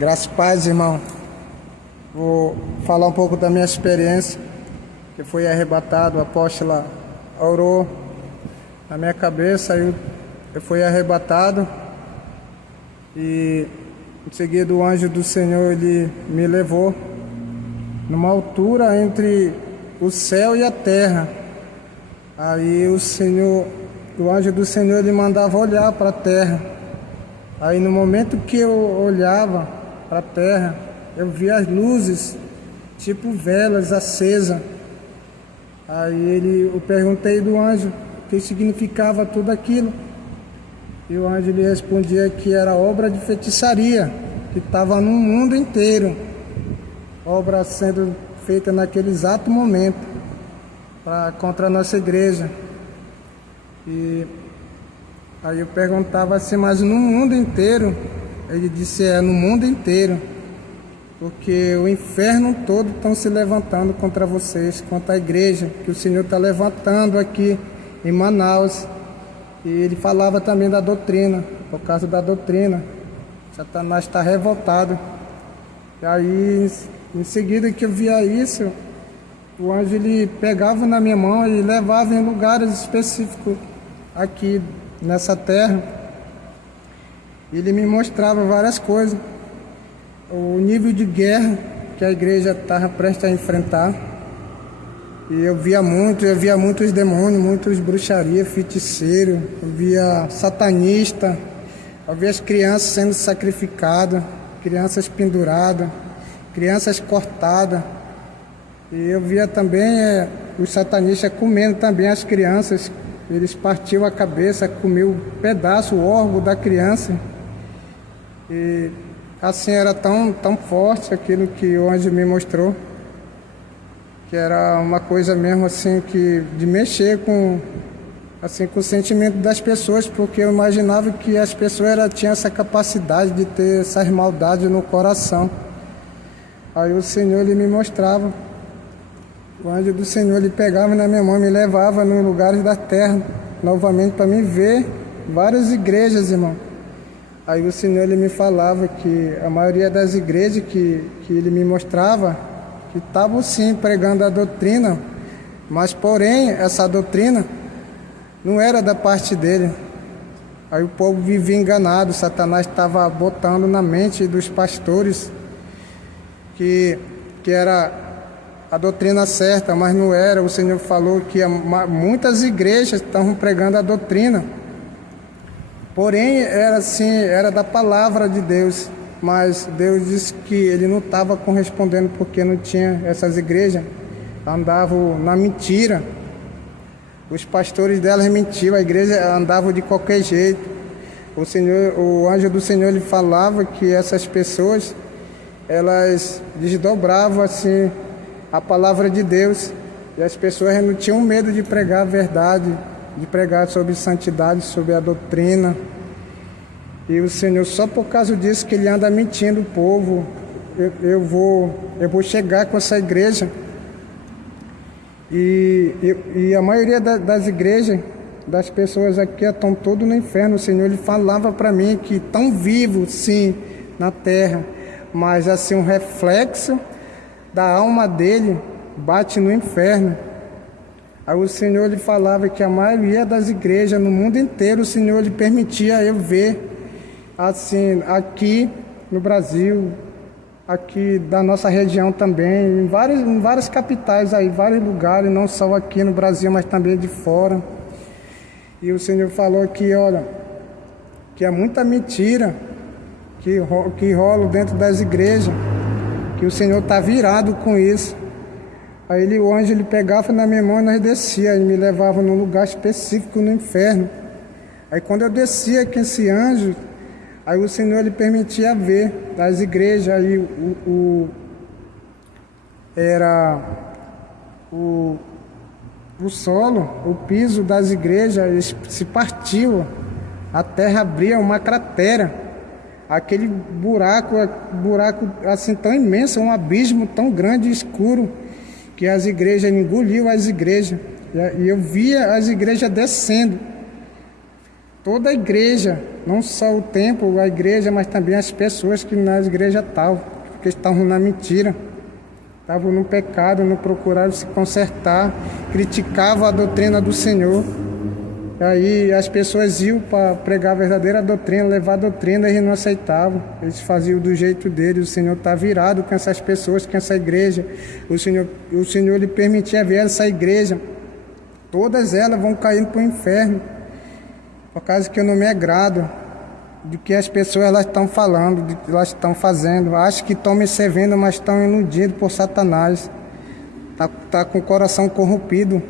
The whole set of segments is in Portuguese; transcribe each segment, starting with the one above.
Graças a paz, irmão. Vou falar um pouco da minha experiência, que fui arrebatado. A apóstola orou na minha cabeça, eu fui arrebatado e em seguida o anjo do Senhor ele me levou numa altura entre o céu e a terra. Aí o anjo do Senhor ele mandava olhar para a terra. Aí no momento que eu olhava para a terra, eu via as luzes, tipo velas acesas. Aí eu perguntei do anjo o que significava tudo aquilo. E o anjo lhe respondia que era obra de feitiçaria, que estava no mundo inteiro. Obra sendo feita naquele exato momento contra a nossa igreja. E aí eu perguntava assim, mas no mundo inteiro? Ele disse, no mundo inteiro. Porque o inferno todo estão se levantando contra vocês, contra a igreja, que o Senhor está levantando aqui em Manaus. E ele falava também da doutrina, por causa da doutrina. Satanás está revoltado. E aí, em seguida que eu via isso, o anjo ele pegava na minha mão e levava em lugares específicos aqui nessa terra. Ele me mostrava várias coisas. O nível de guerra que a igreja estava prestes a enfrentar. E eu via muitos demônios, muitas bruxarias, feiticeiros, eu via satanista, eu via as crianças sendo sacrificadas, crianças penduradas, crianças cortadas. E eu via também os satanistas comendo também as crianças. Eles partiam a cabeça, comiam um pedaço, o órgão da criança. E assim era tão forte aquilo que o anjo me mostrou, que era uma coisa mesmo assim que de mexer com o sentimento das pessoas, porque eu imaginava que as pessoas tinham essa capacidade de ter essas maldades no coração. Aí o Senhor ele me mostrava, o anjo do Senhor ele pegava na minha mão e me levava nos lugares da terra novamente para me ver várias igrejas, irmão. Aí o Senhor ele me falava que a maioria das igrejas que ele me mostrava que estavam sim pregando a doutrina, mas porém essa doutrina não era da parte dele. Aí o povo vivia enganado, Satanás estava botando na mente dos pastores que era a doutrina certa, mas não era. O Senhor falou que muitas igrejas estavam pregando a doutrina, porém era da palavra de Deus. Mas Deus disse que ele não estava correspondendo porque não tinha essas igrejas, andavam na mentira. Os pastores delas mentiam, a igreja andava de qualquer jeito. O anjo do Senhor ele falava que essas pessoas elas desdobravam assim a palavra de Deus, e as pessoas não tinham medo de pregar a verdade, de pregar sobre santidade, sobre a doutrina. E o Senhor, só por causa disso que ele anda mentindo o povo, eu vou chegar com essa igreja. E a maioria das igrejas, das pessoas aqui estão todas no inferno. O Senhor ele falava para mim que estão vivos, sim, na terra, mas assim um reflexo da alma dele bate no inferno. Aí o Senhor ele falava que a maioria das igrejas no mundo inteiro, o Senhor ele permitia eu ver. Assim, aqui no Brasil, aqui da nossa região também, em várias capitais aí, vários lugares, não só aqui no Brasil, mas também de fora. E o Senhor falou que, olha, que é muita mentira que rola dentro das igrejas, que o Senhor está virado com isso. Aí o anjo ele pegava na minha mão e nós descia, ele me levava num lugar específico no inferno. Aí quando eu descia com esse anjo, aí o Senhor ele permitia ver das igrejas, aí o solo, o piso das igrejas se partiu, a terra abria uma cratera, aquele buraco assim tão imenso, um abismo tão grande e escuro, que as igrejas engoliu as igrejas, e eu via as igrejas descendo. toda a igreja, não só o templo, a igreja, mas também as pessoas que na igreja estavam, porque estavam na mentira, estavam no pecado, não procuraram se consertar, criticavam a doutrina do Senhor. Aí as pessoas iam para pregar a verdadeira doutrina, levar a doutrina, e eles não aceitavam. Eles faziam do jeito deles. O Senhor está virado com essas pessoas, com essa igreja. O Senhor lhe permitia ver essa igreja. Todas elas vão caindo para o inferno, por causa que eu não me agrado do que as pessoas elas estão falando, do que elas estão fazendo. Acho que estão me servindo, mas estão iludidos por Satanás. Tá com o coração corrompido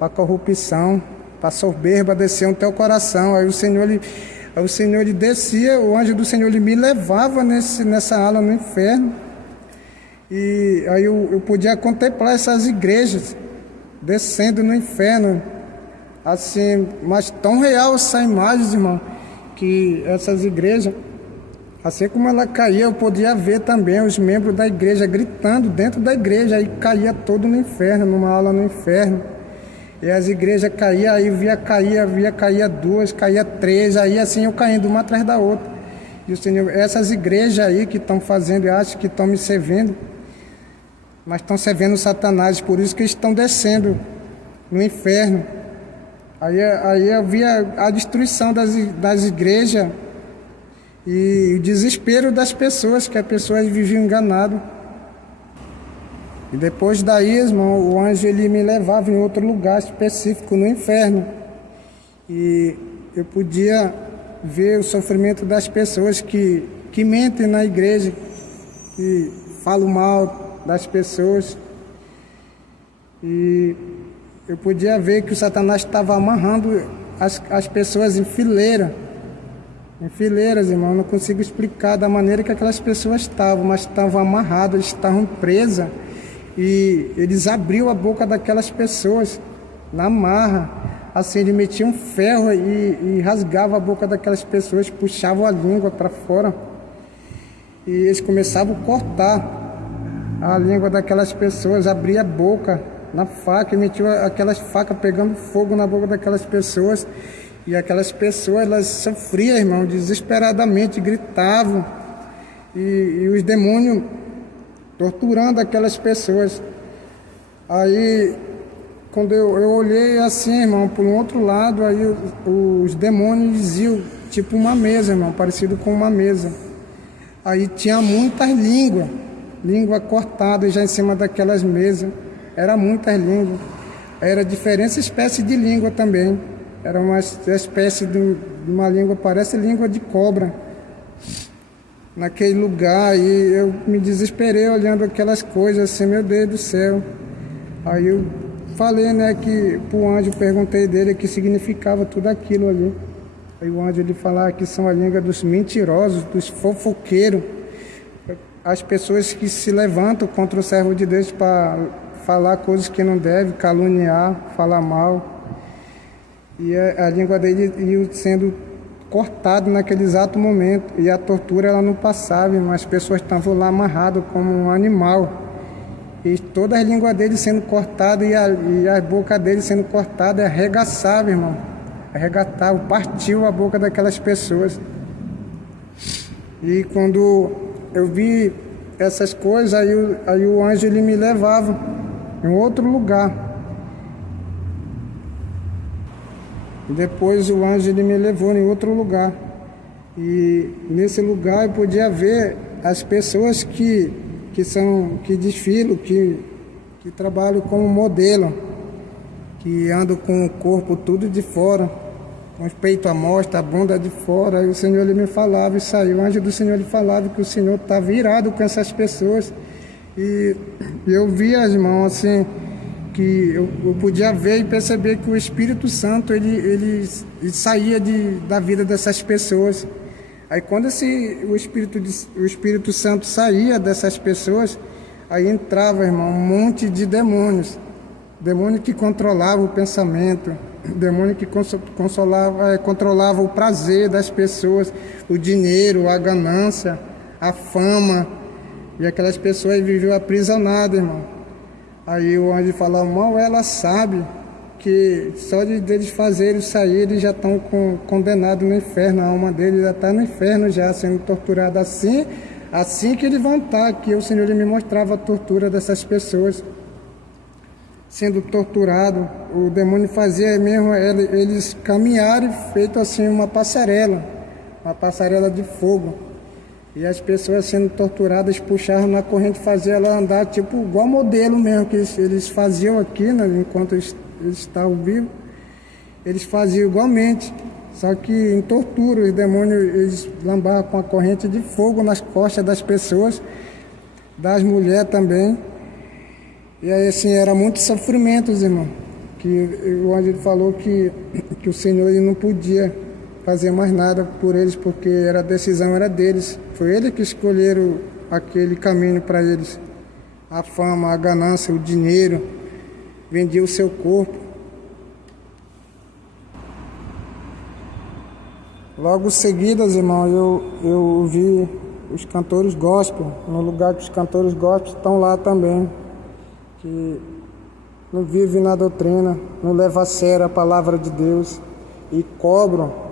para corrupção, para soberba descer no teu coração. Aí o Senhor ele descia, o anjo do Senhor ele me levava nessa ala no inferno. E aí eu podia contemplar essas igrejas descendo no inferno, assim, mas tão real essa imagem, irmão, que essas igrejas, assim como ela caía, eu podia ver também os membros da igreja gritando dentro da igreja, aí caía todo no inferno, numa aula no inferno. E as igrejas caíam, aí caía duas, caía três, aí assim eu caindo uma atrás da outra. E o Senhor, essas igrejas aí que estão fazendo, eu acho que estão me servindo, mas estão servindo Satanás, por isso que estão descendo no inferno. Aí eu via a destruição das igrejas e o desespero das pessoas, que as pessoas viviam enganadas. E depois daí, irmão, o anjo ele me levava em outro lugar específico, no inferno. E eu podia ver o sofrimento das pessoas que mentem na igreja, que falam mal das pessoas. E eu podia ver que o Satanás estava amarrando as pessoas em fileiras, irmão. Eu não consigo explicar da maneira que aquelas pessoas estavam, mas estavam amarradas, estavam presas. E eles abriam a boca daquelas pessoas na marra, assim, eles metiam ferro e rasgavam a boca daquelas pessoas, puxavam a língua para fora. E eles começavam a cortar a língua daquelas pessoas, abria a boca na faca e metiam aquelas facas pegando fogo na boca daquelas pessoas. E aquelas pessoas, elas sofriam, irmão, desesperadamente, gritavam. E os demônios torturando aquelas pessoas. Aí, quando eu olhei assim, irmão, por um outro lado, aí os demônios iam tipo uma mesa, irmão, parecido com uma mesa. Aí tinha muitas língua cortada já em cima daquelas mesas. Era muitas línguas. Era diferentes espécies de língua também. Era uma espécie de uma língua, parece língua de cobra. Naquele lugar, e eu me desesperei olhando aquelas coisas assim, meu Deus do céu. Aí eu falei, né, que pro anjo, perguntei dele o que significava tudo aquilo ali. Aí o anjo ele falava que são a língua dos mentirosos, dos fofoqueiros, as pessoas que se levantam contra o servo de Deus para falar coisas que não deve, caluniar, falar mal. E a língua dele ia sendo cortado naquele exato momento, e a tortura ela não passava, mas as pessoas estavam lá amarradas como um animal, e toda a língua dele sendo cortada e a boca dele sendo cortada, arregaçava, irmão, arregatava, partiu a boca daquelas pessoas. E quando eu vi essas coisas, aí o anjo ele me levava em outro lugar. E depois o anjo ele me levou em outro lugar. E nesse lugar eu podia ver as pessoas que desfilam, que trabalham como modelo, que andam com o corpo tudo de fora, com os peitos à mostra, a bunda de fora. E o Senhor ele me falava isso aí. O anjo do Senhor ele falava que o Senhor está virado com essas pessoas. E eu via, irmão, assim, que eu podia ver e perceber que o Espírito Santo ele saía da vida dessas pessoas. Aí quando o Espírito Santo saía dessas pessoas, aí entrava, irmão, um monte de demônios que controlavam o pensamento, demônio que controlava o prazer das pessoas, o dinheiro, a ganância, a fama, e aquelas pessoas viviam aprisionadas, irmão. Aí o anjo falava, mal ela sabe porque só de eles fazerem sair, eles já estão condenados no inferno, a alma deles já está no inferno, já sendo torturada assim que eles vão estar aqui. O Senhor ele me mostrava a tortura dessas pessoas sendo torturado. O demônio fazia mesmo eles caminharem feito assim uma passarela de fogo, e as pessoas sendo torturadas puxavam na corrente, fazia ela andar tipo igual modelo mesmo que eles faziam aqui, né, enquanto eles estavam vivos. Eles faziam igualmente, só que em tortura. Os demônios eles lambavam com a corrente de fogo nas costas das pessoas, das mulheres também. E aí assim, era muito sofrimento, irmão, que o anjo falou que o Senhor ele não podia fazer mais nada por eles, porque a decisão era deles. Foi eles que escolheram aquele caminho para eles. A fama, a ganância, o dinheiro, vendia o seu corpo. Logo seguidas, irmão, eu vi os cantores gospel, no lugar que os cantores gospel estão lá também, que não vivem na doutrina, não levam a sério a palavra de Deus e cobram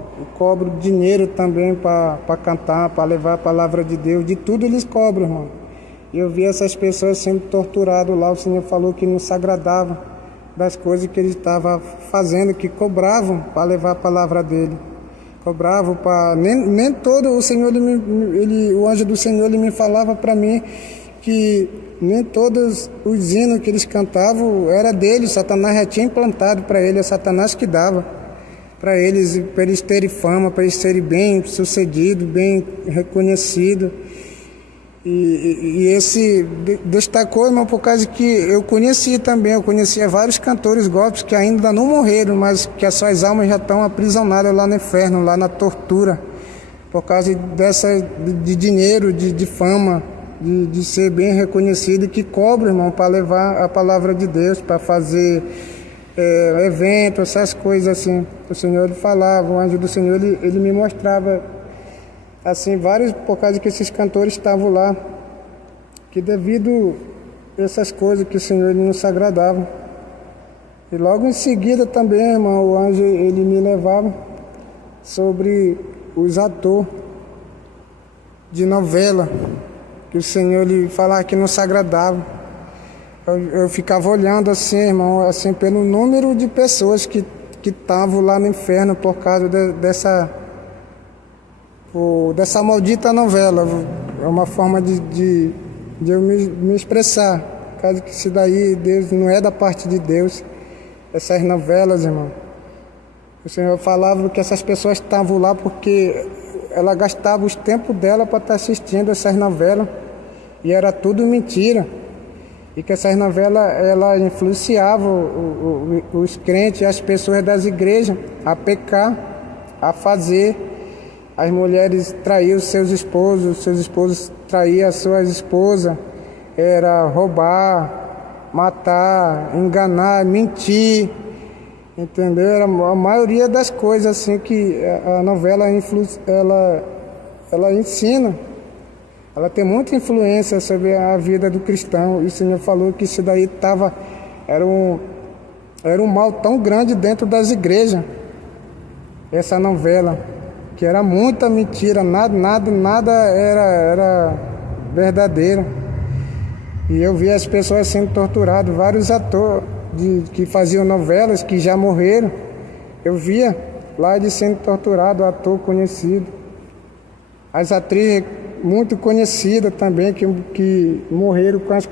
dinheiro também para cantar, para levar a palavra de Deus. De tudo eles cobram, irmão. E eu vi essas pessoas sendo torturadas lá. O Senhor falou que não se agradava das coisas que ele estava fazendo, que cobravam para levar a palavra dele. Cobravam para... Nem todo o Senhor, o anjo do Senhor ele me falava para mim que nem todos os hinos que eles cantavam era deles. Satanás já tinha implantado para eles, é Satanás que dava para eles terem fama, para eles serem bem sucedidos, bem reconhecidos. E esse destacou, irmão, por causa que eu conhecia vários cantores gospels que ainda não morreram, mas que as suas almas já estão aprisionadas lá no inferno, lá na tortura, por causa de dinheiro, de fama, de ser bem reconhecido, e que cobra, irmão, para levar a palavra de Deus, para fazer evento, essas coisas assim. O Senhor falava, o anjo do Senhor ele me mostrava assim vários, por causa que esses cantores estavam lá, que devido a essas coisas que o Senhor ele não se agradava. E logo em seguida também, irmão, o anjo ele me levava sobre os atores de novela, que o Senhor ele falava que não se agradava. Eu ficava olhando assim, irmão, assim, pelo número de pessoas que estavam lá no inferno por causa dessa maldita novela. É uma forma de eu me expressar, por causa que isso daí Deus não é da parte de Deus. Essas novelas, irmão, o Senhor falava que essas pessoas estavam lá porque ela gastava os tempos dela para estar assistindo essas novelas, e era tudo mentira. E que essas novelas ela influenciavam os crentes, as pessoas das igrejas a pecar, a fazer. As mulheres traíam seus esposos traíam as suas esposas. Era roubar, matar, enganar, mentir, entendeu? Era a maioria das coisas assim que a novela ela ensina. Ela tem muita influência sobre a vida do cristão. E o Senhor falou que isso daí era um mal tão grande dentro das igrejas, essa novela, que era muita mentira, nada era verdadeiro. E eu vi as pessoas sendo torturadas, vários atores que faziam novelas, que já morreram. Eu via lá eles sendo torturados, ator conhecido. As atrizes muito conhecidas também, que morreram com as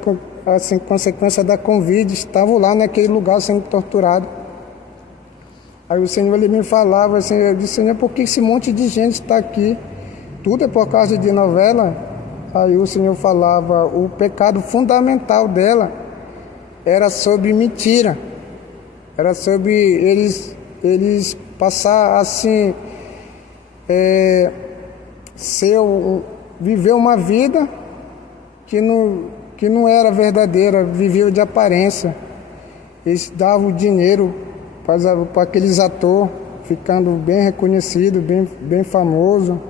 consequências da Covid, estavam lá naquele lugar sendo torturados. Aí o Senhor ele me falava assim, eu disse, Senhor, por que esse monte de gente está aqui? Tudo é por causa de novela? Aí o Senhor falava, o pecado fundamental dela era sobre mentira, era sobre eles passar assim, viver uma vida que não era verdadeira, viviam de aparência. Eles davam dinheiro para aqueles atores, ficando bem reconhecido, bem famoso.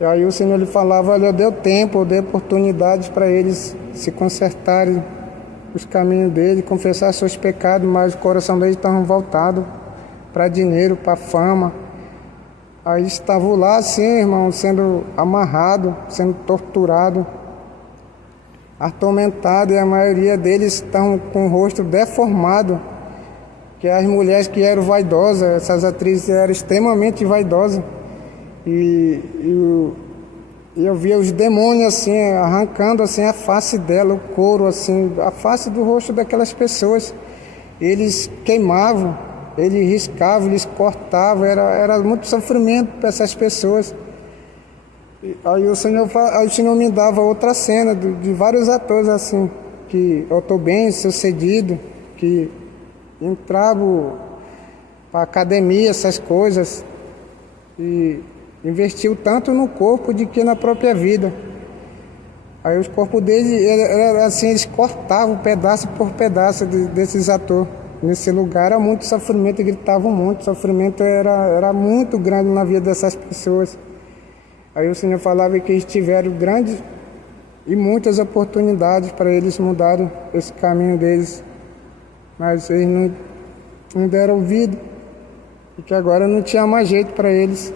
E aí o Senhor lhe falava, olha, eu dei tempo, eu dei oportunidades para eles se consertarem os caminhos dele, confessar seus pecados, mas o coração dele estava voltado para dinheiro, para fama. Aí estavam lá assim, irmão, sendo amarrado, sendo torturado, atormentado, e a maioria deles estavam com o rosto deformado, que as mulheres que eram vaidosas, essas atrizes eram extremamente vaidosas, e eu via os demônios assim, arrancando assim a face dela, o couro assim, a face do rosto daquelas pessoas. Eles queimavam, eles riscavam, eles cortavam, era muito sofrimento para essas pessoas. Aí o Senhor me dava outra cena de vários atores assim, que eu estou bem sucedido, que entravam para academia, essas coisas, e investiu tanto no corpo de que na própria vida. Aí os corpos deles, era assim, eles cortavam pedaço por pedaço desses atores. Nesse lugar era muito sofrimento, gritavam muito, o sofrimento era muito grande na vida dessas pessoas. Aí o Senhor falava que eles tiveram grandes e muitas oportunidades para eles mudarem esse caminho deles, mas eles não deram ouvido, porque agora não tinha mais jeito para eles.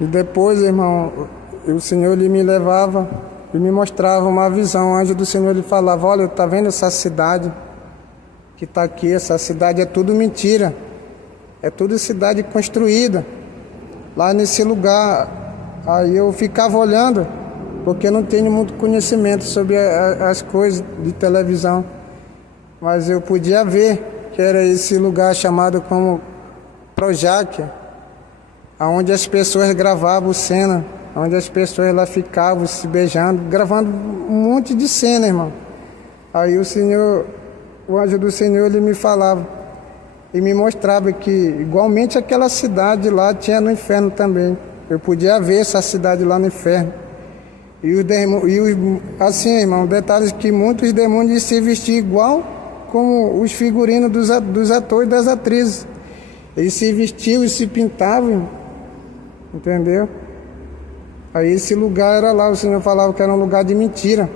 E depois, irmão, o Senhor ele me levava e me mostrava uma visão. O anjo do Senhor ele falava: olha, tá vendo essa cidade que está aqui? Essa cidade é tudo mentira, é tudo cidade construída lá nesse lugar. Aí eu ficava olhando, porque não tenho muito conhecimento sobre as coisas de televisão, mas eu podia ver que era esse lugar chamado como Projac, onde as pessoas gravavam cena, onde as pessoas lá ficavam se beijando, gravando um monte de cena, irmão. Aí o anjo do Senhor, ele me falava e me mostrava que igualmente aquela cidade lá tinha no inferno também. Eu podia ver essa cidade lá no inferno. Assim, irmão, detalhes que muitos demônios se vestiam igual como os figurinos dos atores e das atrizes. Eles se vestiam e se pintavam, entendeu? Aí esse lugar era lá, o Senhor falava que era um lugar de mentira,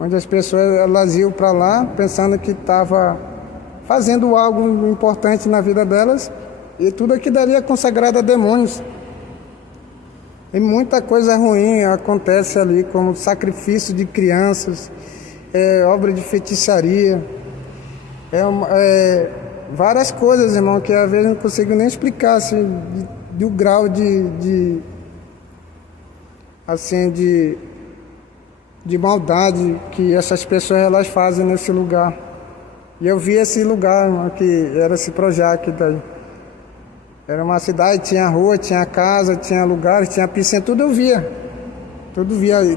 onde as pessoas elas iam para lá pensando que estava fazendo algo importante na vida delas, e tudo aquilo ali é consagrado a demônios. E muita coisa ruim acontece ali, como sacrifício de crianças, obra de feitiçaria, várias coisas, irmão, que às vezes não consigo nem explicar assim, do grau de maldade que essas pessoas elas fazem nesse lugar. E eu vi esse lugar, irmão, que era esse Projac daí. Era uma cidade, tinha rua, tinha casa, tinha lugares, tinha piscina, tudo eu via.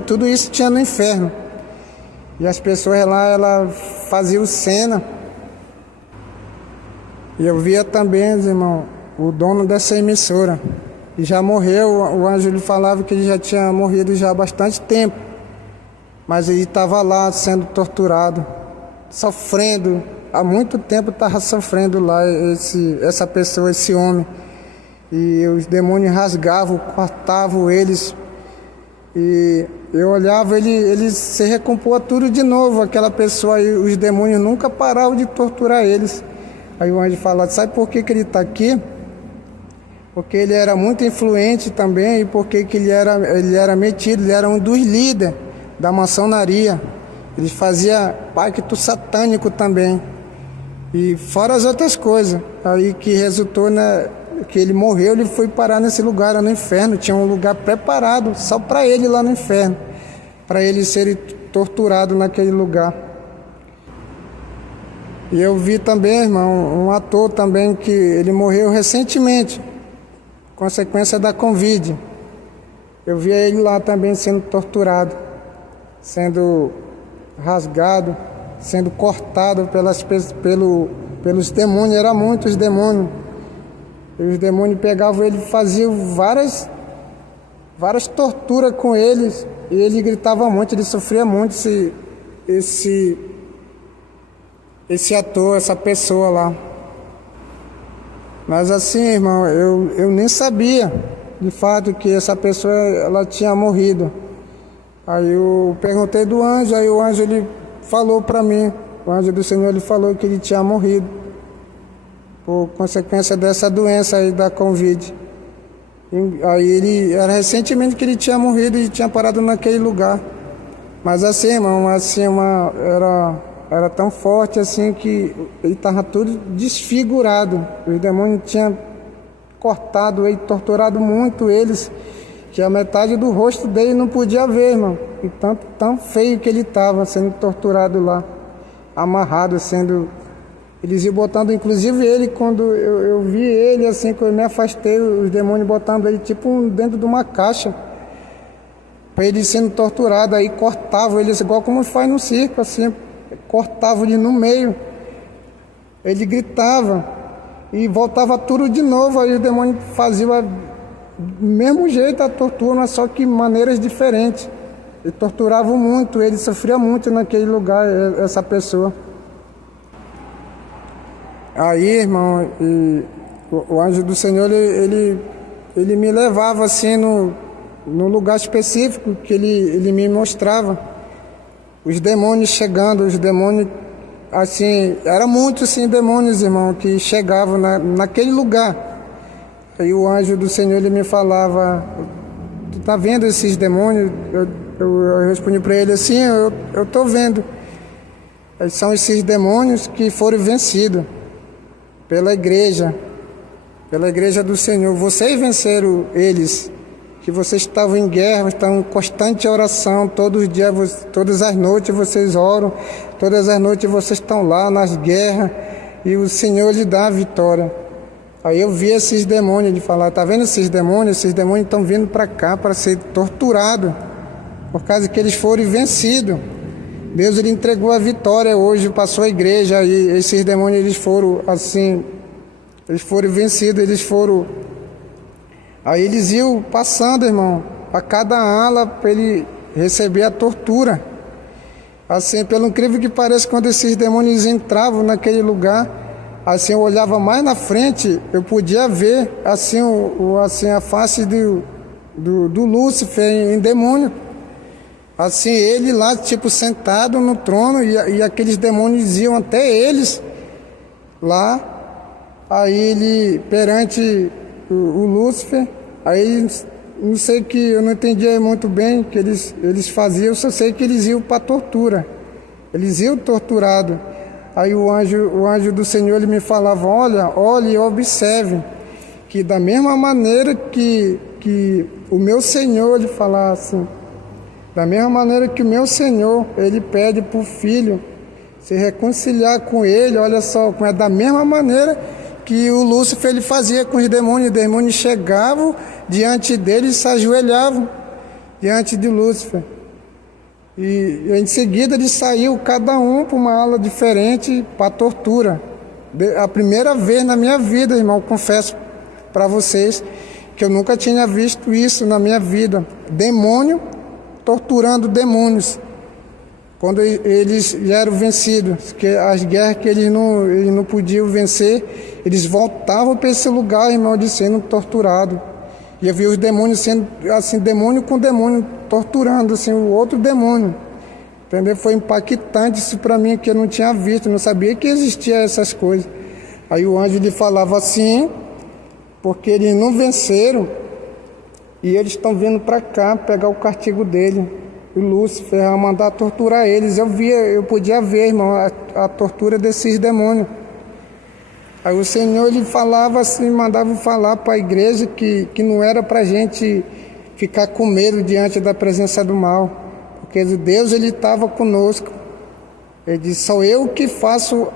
Tudo isso tinha no inferno. E as pessoas lá, elas faziam cena. E eu via também, irmão, o dono dessa emissora. E já morreu, o anjo lhe falava que ele já tinha morrido já há bastante tempo. Mas ele estava lá sendo torturado, sofrendo. Há muito tempo estava sofrendo lá essa pessoa, esse homem. E os demônios rasgavam, cortavam eles. E eu olhava, ele se recompôs tudo de novo, aquela pessoa. E os demônios nunca paravam de torturar eles. Aí o anjo fala: sabe por que ele está aqui? Porque ele era muito influente também, e porque que ele era metido, ele era um dos líderes da maçonaria. Ele fazia pacto satânico também. E fora as outras coisas, aí que resultou que ele morreu, ele foi parar nesse lugar no inferno. Tinha um lugar preparado só para ele lá no inferno, para ele ser torturado naquele lugar. E eu vi também, irmão, um ator também que ele morreu recentemente, consequência da Covid. Eu vi ele lá também sendo torturado, sendo rasgado, sendo cortado pelos demônios. Eram muitos demônios. E os demônios pegavam ele e faziam várias torturas com eles. E ele gritava muito, ele sofria muito, esse ator, essa pessoa lá. Mas assim, irmão, eu nem sabia de fato que essa pessoa ela tinha morrido. Aí eu perguntei do anjo, aí o anjo ele falou para mim, o anjo do Senhor ele falou que ele tinha morrido por consequência dessa doença aí da Covid. Aí ele era recentemente que ele tinha morrido e tinha parado naquele lugar. Mas assim, irmão, assim, era tão forte assim que ele estava tudo desfigurado. Os demônios tinham cortado ele, torturado muito eles, que a metade do rosto dele não podia ver, irmão. E tanto tão feio que ele estava sendo torturado lá, amarrado, sendo... Eles iam botando, inclusive ele, quando eu vi ele, assim, que eu me afastei, os demônios botando ele tipo dentro de uma caixa, para ele sendo torturado. Aí cortavam ele, igual como faz no circo, assim, cortavam ele no meio. Ele gritava e voltava tudo de novo. Aí os demônios faziam do mesmo jeito a tortura, mas só que maneiras diferentes. E torturavam muito, ele sofria muito naquele lugar, essa pessoa. Aí, irmão, o anjo do Senhor, ele me levava assim no lugar específico que ele me mostrava. Os demônios chegando, os demônios, assim, era muitos assim, demônios, irmão, que chegavam naquele lugar. Aí o anjo do Senhor, ele me falava, tu tá vendo esses demônios? Eu respondi para ele assim, eu tô vendo. São esses demônios que foram vencidos pela igreja do Senhor. Vocês venceram eles, que vocês estavam em guerra, estão em constante oração, todos os dias, todas as noites vocês oram, todas as noites vocês estão lá nas guerras, e o Senhor lhe dá a vitória. Aí eu vi esses demônios, de falar, tá vendo esses demônios? Esses demônios estão vindo para cá para ser torturados, por causa que eles foram vencidos. Deus ele entregou a vitória hoje, passou a igreja, e esses demônios eles foram assim, eles foram vencidos, eles foram... Aí eles iam passando, irmão, a cada ala para ele receber a tortura. Assim, pelo incrível que pareça, quando esses demônios entravam naquele lugar, assim, eu olhava mais na frente, eu podia ver assim, assim a face do Lúcifer em demônio. Assim, ele lá, tipo, sentado no trono, e aqueles demônios iam até eles lá. Aí ele, perante o Lúcifer, aí não sei, que eu não entendia muito bem que eles faziam, eu só sei que eles iam para tortura. Eles iam torturados. Aí o anjo do Senhor, ele me falava, olha e observe, que da mesma maneira que o meu Senhor, ele falava assim, da mesma maneira que o meu Senhor, ele pede para o filho se reconciliar com ele, olha só, é da mesma maneira que o Lúcifer ele fazia com os demônios chegavam diante dele e se ajoelhavam diante de Lúcifer. E em seguida ele saiu cada um para uma ala diferente para tortura. A primeira vez na minha vida, irmão, confesso para vocês que eu nunca tinha visto isso na minha vida. Demônio torturando demônios. Quando eles eram vencidos, que as guerras que eles não podiam vencer, eles voltavam para esse lugar, irmão, de sendo torturado. E eu vi os demônios sendo assim, demônio com demônio, torturando assim, o outro demônio. Entendeu? Foi impactante isso para mim, que eu não tinha visto, não sabia que existia essas coisas. Aí o anjo lhe falava assim, porque eles não venceram, e eles estão vindo para cá pegar o castigo dele. O Lúcifer a mandar torturar eles. Eu podia ver, irmão, a tortura desses demônios. Aí o Senhor ele falava assim, mandava falar para a igreja que não era para a gente ficar com medo diante da presença do mal, porque Deus ele estava conosco. Ele disse, sou eu que faço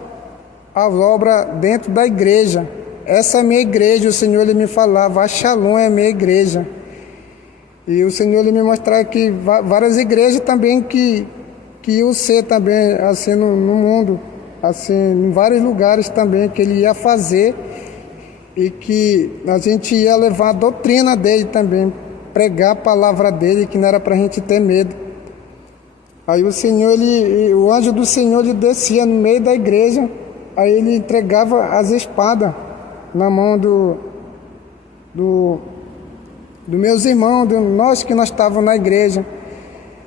a obra dentro da igreja. Essa é a minha igreja. O Senhor ele me falava, a Shalom é a minha igreja. E o Senhor ele me mostrava que várias igrejas também que iam ser também assim no mundo, assim em vários lugares também que ele ia fazer, e que a gente ia levar a doutrina dele também, pregar a palavra dele, que não era para a gente ter medo. Aí o Senhor, o anjo do Senhor ele descia no meio da igreja, aí ele entregava as espadas na mão dos meus irmãos, nós que nós estávamos na igreja.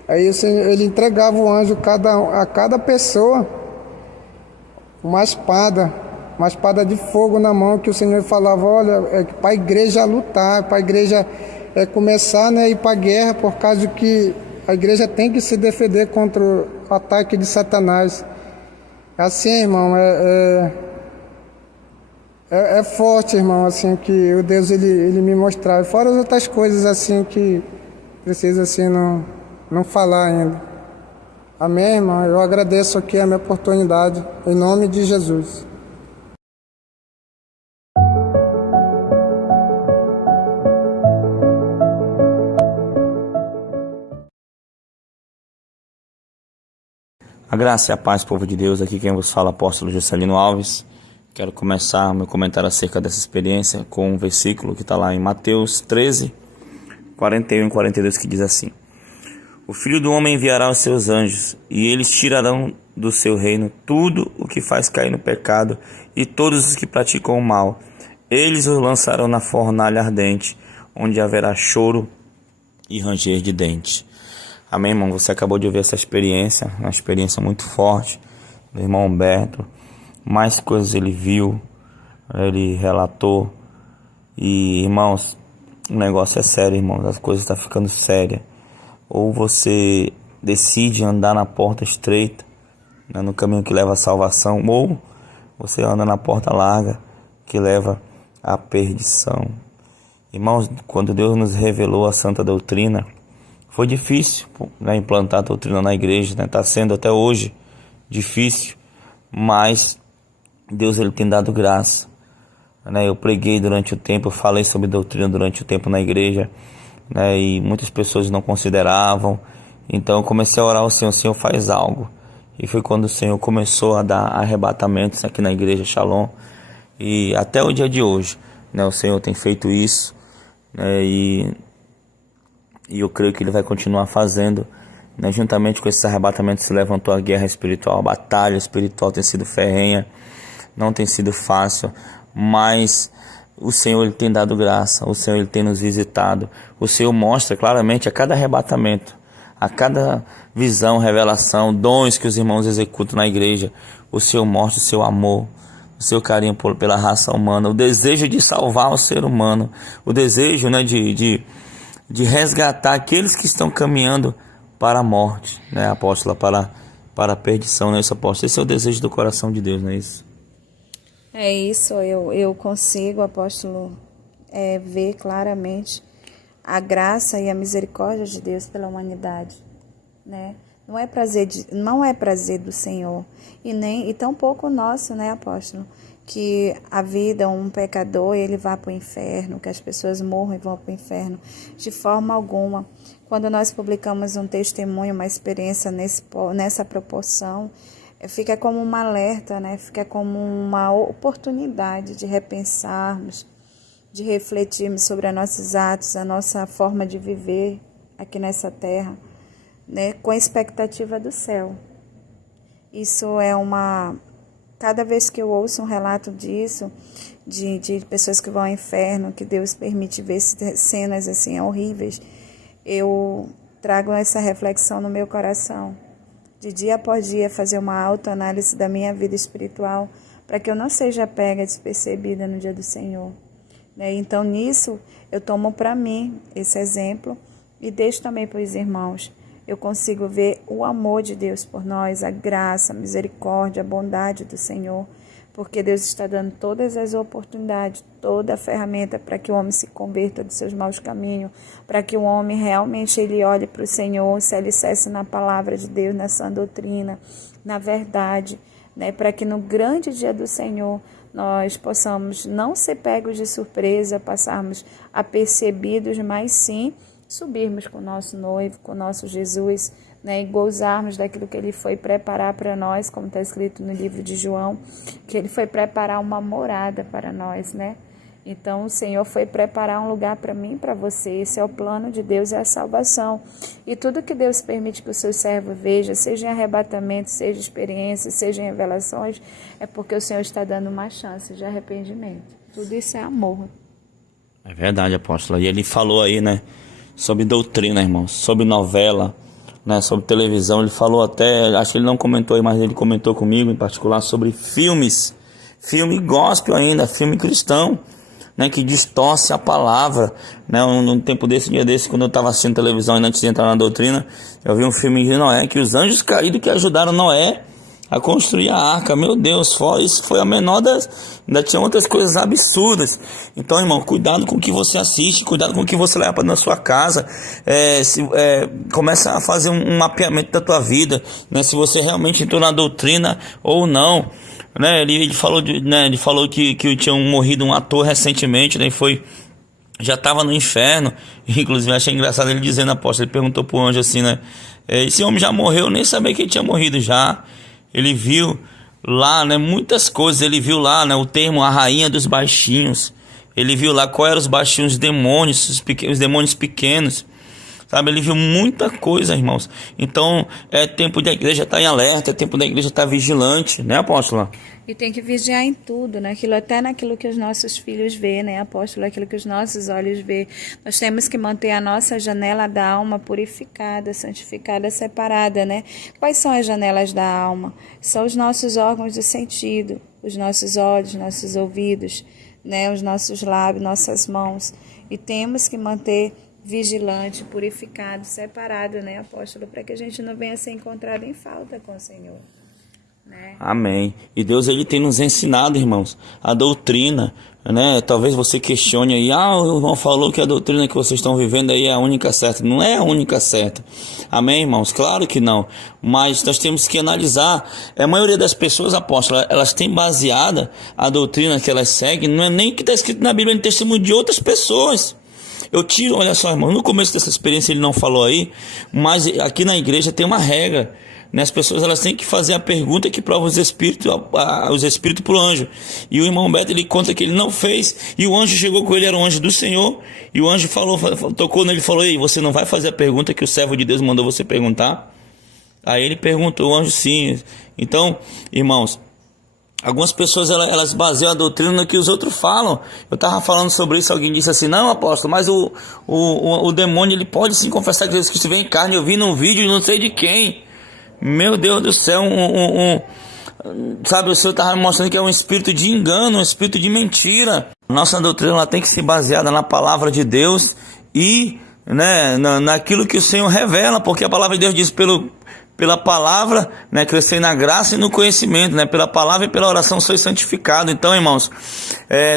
Aí o Senhor, ele entregava o anjo a cada pessoa uma espada de fogo na mão, que o Senhor falava, olha, é para a igreja lutar, para a igreja começar, né, ir para a guerra, por causa que a igreja tem que se defender contra o ataque de Satanás. Assim, irmão, é forte, irmão, assim, que o Deus ele me mostrava. Fora as outras coisas, assim, que precisa, assim, não falar ainda. Amém, irmão? Eu agradeço aqui a minha oportunidade, em nome de Jesus. A graça e a paz, povo de Deus, aqui quem vos fala, apóstolo Juscelino Alves. Quero começar meu comentário acerca dessa experiência com um versículo que está lá em Mateus 13, 41 e 42, que diz assim: O Filho do Homem enviará os seus anjos, e eles tirarão do seu reino tudo o que faz cair no pecado e todos os que praticam o mal. Eles os lançarão na fornalha ardente, onde haverá choro e ranger de dentes. Amém, irmão? Você acabou de ouvir essa experiência, uma experiência muito forte do irmão Humberto. Mais coisas ele viu, ele relatou. E, irmãos, o negócio é sério, irmãos. As coisas estão ficando sérias. Ou você decide andar na porta estreita, né, no caminho que leva à salvação, ou você anda na porta larga que leva à perdição. Irmãos, quando Deus nos revelou a santa doutrina, foi difícil, né, implantar a doutrina na igreja, né? Está sendo até hoje difícil, mas Deus ele tem dado graça, né? Eu preguei durante o tempo, eu falei sobre doutrina durante o tempo na igreja, né? E muitas pessoas não consideravam. Então eu comecei a orar ao Senhor, o Senhor faz algo. E foi quando o Senhor começou a dar arrebatamentos aqui na igreja Shalom. E até o dia de hoje, né, o Senhor tem feito isso, né? E eu creio que Ele vai continuar fazendo, né? Juntamente com esses arrebatamentos se levantou a guerra espiritual, a batalha espiritual tem sido ferrenha, não tem sido fácil, mas o Senhor ele tem dado graça, o Senhor ele tem nos visitado, o Senhor mostra claramente a cada arrebatamento, a cada visão, revelação, dons que os irmãos executam na igreja, o Senhor mostra o seu amor, o seu carinho pela raça humana, o desejo de salvar o ser humano, o desejo, né, de resgatar aqueles que estão caminhando para a morte, né, apóstola, para a perdição, não é isso, apóstolo? Esse é o desejo do coração de Deus, não é isso? É isso, eu consigo, apóstolo, ver claramente a graça e a misericórdia de Deus pela humanidade, né? Não é prazer do Senhor e tão pouco nosso, né, apóstolo? Que a vida, um pecador, ele vá para o inferno, que as pessoas morram e vão para o inferno, de forma alguma. Quando nós publicamos um testemunho, uma experiência nessa proporção, fica como um alerta, né? Fica como uma oportunidade de repensarmos, de refletirmos sobre os nossos atos, a nossa forma de viver aqui nessa terra, né? Com a expectativa do céu. Isso é cada vez que eu ouço um relato disso, de pessoas que vão ao inferno, que Deus permite ver cenas assim horríveis, eu trago essa reflexão no meu coração, de dia após dia fazer uma autoanálise da minha vida espiritual, para que eu não seja pega despercebida no dia do Senhor, né? Então nisso eu tomo para mim esse exemplo e deixo também para os irmãos. Eu consigo ver o amor de Deus por nós, a graça, a misericórdia, a bondade do Senhor, porque Deus está dando todas as oportunidades, toda a ferramenta para que o homem se converta dos seus maus caminhos, para que o homem realmente ele olhe para o Senhor, se alicerce na palavra de Deus, na sã doutrina, na verdade, né? Para que no grande dia do Senhor nós possamos não ser pegos de surpresa, passarmos apercebidos, mas sim subirmos com o nosso noivo, com o nosso Jesus, né, e gozarmos daquilo que Ele foi preparar para nós, como está escrito no livro de João, que Ele foi preparar uma morada para nós, né? Então o Senhor foi preparar um lugar para mim e para você. Esse é o plano de Deus, é a salvação. E tudo que Deus permite que o seu servo veja, seja em arrebatamento, seja experiência, seja em revelações, é porque o Senhor está dando uma chance de arrependimento. Tudo isso é amor. É verdade, apóstola. E ele falou aí, né, sobre doutrina, irmãos, sobre novela. né, sobre televisão. Ele falou até, acho que ele não comentou aí, mas ele comentou comigo em particular sobre filmes, filme gospel ainda, filme cristão, né, que distorce a palavra, né. Um tempo desse, dia desse, quando eu estava assistindo televisão e antes de entrar na doutrina, eu vi um filme de Noé, que os anjos caídos que ajudaram Noé a construir a arca. Meu Deus, isso foi a menor das... Ainda tinha outras coisas absurdas. Então, irmão, cuidado com o que você assiste, cuidado com o que você leva para na sua casa. Começa a fazer um mapeamento da tua vida, né, se você realmente entrou na doutrina ou não, né. Ele falou, ele falou que tinha morrido um ator recentemente, né, já estava no inferno. Inclusive achei engraçado ele dizendo, apóstolo, ele perguntou pro anjo assim, né, esse homem já morreu, nem sabia que ele tinha morrido já. Ele viu lá, né, muitas coisas. Ele viu lá, né, o termo a rainha dos baixinhos. Ele viu lá qual eram os baixinhos, os demônios pequenos. Sabe, ele viu muita coisa, irmãos. Então, é tempo da igreja estar em alerta, é tempo da igreja estar vigilante, né, apóstola? E tem que vigiar em tudo, né? Até naquilo que os nossos filhos vê, né, apóstolo? Aquilo que os nossos olhos vê. Nós temos que manter a nossa janela da alma purificada, santificada, separada, né? Quais são as janelas da alma? São os nossos órgãos de sentido, os nossos olhos, nossos ouvidos, né? Os nossos lábios, nossas mãos. E temos que manter vigilante, purificado, separado, né, apóstolo? Para que a gente não venha ser encontrado em falta com o Senhor. Né? Amém. E Deus, ele tem nos ensinado, irmãos, a doutrina, né? Talvez você questione aí, o irmão falou que a doutrina que vocês estão vivendo aí é a única certa. Não é a única certa. Amém, irmãos? Claro que não. Mas nós temos que analisar. A maioria das pessoas, apóstolos, elas têm baseada a doutrina que elas seguem, não é nem o que está escrito na Bíblia, é testemunho de outras pessoas. Eu tiro, olha só, irmão, no começo dessa experiência ele não falou aí, mas aqui na igreja tem uma regra, né? As pessoas, elas têm que fazer a pergunta que prova os espíritos para o anjo. E o irmão Beto, ele conta que ele não fez, e o anjo chegou com ele, era o anjo do Senhor, e o anjo tocou nele e falou, ei, você não vai fazer a pergunta que o servo de Deus mandou você perguntar? Aí ele perguntou, o anjo sim. Então, irmãos, algumas pessoas elas baseiam a doutrina no que os outros falam. Eu estava falando sobre isso, alguém disse assim, não, apóstolo, mas o demônio, ele pode sim confessar que Jesus Cristo veio em carne. Eu vi num vídeo, não sei de quem. Meu Deus do céu, sabe, o Senhor estava mostrando que é um espírito de engano, um espírito de mentira. Nossa doutrina, ela tem que ser baseada na palavra de Deus e, né, naquilo que o Senhor revela, porque a palavra de Deus diz pela palavra, né, crescer na graça e no conhecimento, né, pela palavra e pela oração sois santificado. Então, irmãos,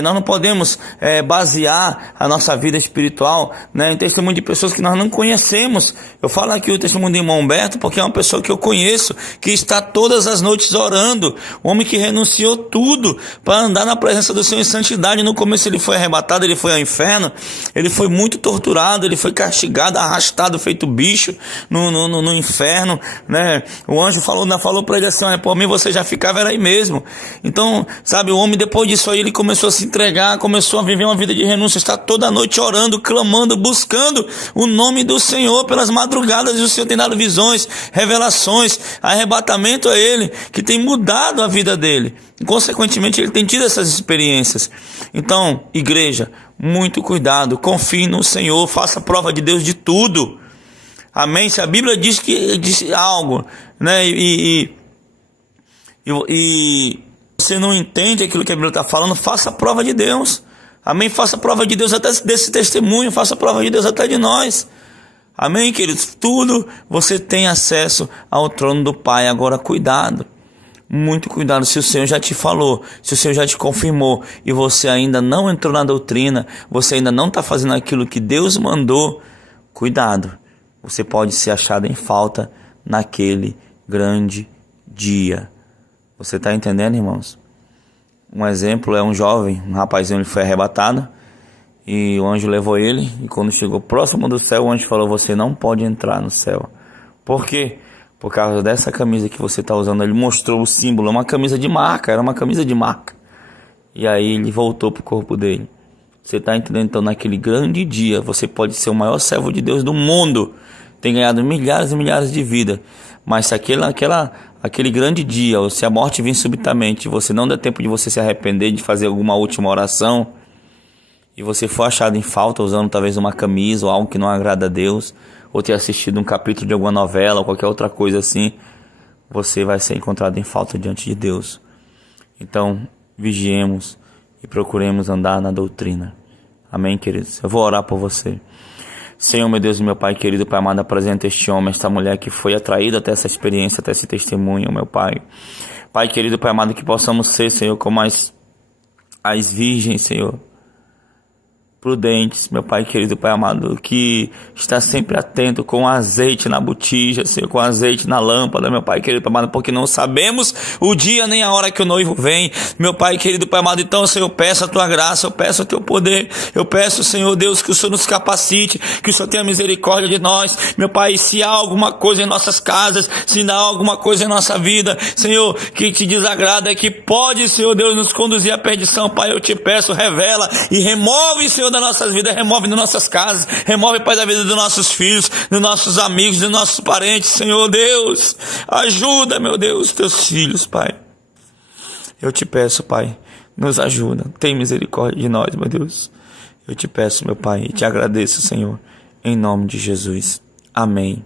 nós não podemos basear a nossa vida espiritual, né, em testemunho de pessoas que nós não conhecemos. Eu falo aqui o testemunho de irmão Humberto, porque é uma pessoa que eu conheço, que está todas as noites orando, um homem que renunciou tudo para andar na presença do Senhor em santidade. No começo ele foi arrebatado, ele foi ao inferno, ele foi muito torturado, ele foi castigado, arrastado, feito bicho no inferno, né? O anjo falou para ele assim, olha, por mim você já ficava era aí mesmo. Então, sabe, o homem depois disso aí, ele começou a se entregar, começou a viver uma vida de renúncia, está toda noite orando, clamando, buscando o nome do Senhor pelas madrugadas, e o Senhor tem dado visões, revelações, arrebatamento a ele, que tem mudado a vida dele. E, consequentemente, ele tem tido essas experiências. Então, igreja, muito cuidado, confie no Senhor, faça prova de Deus de tudo. Amém? Se a Bíblia diz algo, né, e você não entende aquilo que a Bíblia está falando, faça a prova de Deus. Amém? Faça a prova de Deus até desse testemunho, faça a prova de Deus até de nós. Amém, queridos? Tudo você tem acesso ao trono do Pai. Agora, cuidado. Muito cuidado, se o Senhor já te falou, se o Senhor já te confirmou e você ainda não entrou na doutrina, você ainda não está fazendo aquilo que Deus mandou, cuidado. Você pode ser achado em falta naquele grande dia. Você está entendendo, irmãos? Um exemplo é um jovem, um rapazinho, ele foi arrebatado e o anjo levou ele, e quando chegou próximo do céu, o anjo falou, você não pode entrar no céu. Por quê? Por causa dessa camisa que você está usando. Ele mostrou o símbolo, uma camisa de marca, era uma camisa de marca. E aí ele voltou para o corpo dele. Você está entendendo? Então, naquele grande dia, você pode ser o maior servo de Deus do mundo, tem ganhado milhares e milhares de vidas, mas se aquele grande dia, ou se a morte vir subitamente, você não der tempo de você se arrepender, de fazer alguma última oração, e você for achado em falta usando talvez uma camisa ou algo que não agrada a Deus, ou ter assistido um capítulo de alguma novela ou qualquer outra coisa assim, você vai ser encontrado em falta diante de Deus. Então, vigiemos e procuremos andar na doutrina. Amém, queridos? Eu vou orar por você. Senhor, meu Deus e meu Pai querido, Pai amado, apresenta este homem, esta mulher que foi atraída até essa experiência, até esse testemunho, meu Pai. Pai querido, Pai amado, que possamos ser, Senhor, como as virgens, Senhor, prudentes, meu Pai querido, Pai amado, que está sempre atento com azeite na botija, Senhor, com azeite na lâmpada, meu Pai querido, Pai amado, porque não sabemos o dia nem a hora que o noivo vem, meu Pai querido, Pai amado. Então, Senhor, eu peço a Tua graça, eu peço o Teu poder, eu peço, Senhor Deus, que o Senhor nos capacite, que o Senhor tenha misericórdia de nós, meu Pai. Se há alguma coisa em nossas casas, se há alguma coisa em nossa vida, Senhor, que te desagrada, que pode, Senhor Deus, nos conduzir à perdição, Pai, eu te peço, revela e remove, Senhor, das nossas vidas, remove das nossas casas, remove, Pai, da vida dos nossos filhos, dos nossos amigos, dos nossos parentes, Senhor Deus, ajuda, meu Deus, teus filhos, Pai, eu te peço, Pai, nos ajuda, tem misericórdia de nós, meu Deus, eu te peço, meu Pai, e te agradeço, Senhor, em nome de Jesus, amém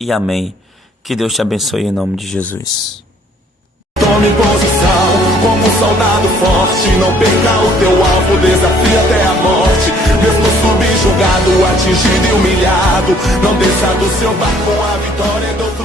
e amém. Que Deus te abençoe em nome de Jesus. Tome posição como um soldado forte. Não perca o teu alvo, desafie até a morte. Mesmo subjugado, atingido e humilhado, não desça do seu barco, a vitória é do